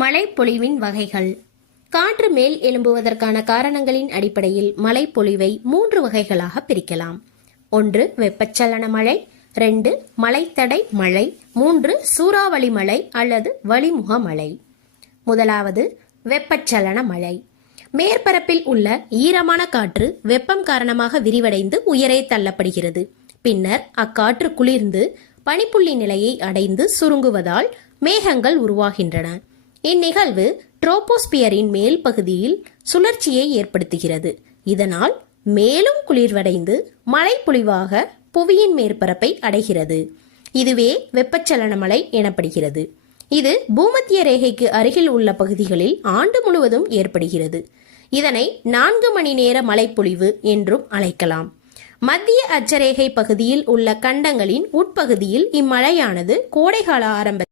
மழைப்பொழிவின் வகைகள். காற்று மேல் எழும்புவதற்கான காரணங்களின் அடிப்படையில் மழைப்பொழிவை 3 வகைகளாக பிரிக்கலாம். 1 வெப்பச்சலன மழை, 2 மலைத்தடை மழை, 3 சூறாவளி மழை அல்லது வளிமுக மழை. முதலாவது வெப்பச்சலன மழை. மேற்பரப்பில் உள்ள ஈரமான காற்று வெப்பம் காரணமாக விரிவடைந்து உயரே தள்ளப்படுகிறது. பின்னர் அக்காற்று குளிர்ந்து பனிப்புள்ளி நிலையை அடைந்து சுருங்குவதால் மேகங்கள் உருவாகின்றன. இந்நிகழ்வு ட்ரோபோஸ்பியரின் மேல் பகுதியில் சுழற்சியை ஏற்படுத்துகிறது. இதனால் மேலும் குளிர்வடைந்து மழைப்பொழிவாக புவியின் மேற்பரப்பை அடைகிறது. இதுவே வெப்பச்சலன மழை எனப்படுகிறது. இது பூமத்திய ரேகைக்கு அருகில் உள்ள பகுதிகளில் ஆண்டு முழுவதும் ஏற்படுகிறது. இதனை 4 மணி நேர மழைப்பொழிவு என்றும் அழைக்கலாம். மத்திய அட்சரேகை பகுதியில் உள்ள கண்டங்களின் உட்பகுதியில் இம்மழையானது கோடைகால ஆரம்பத்தில்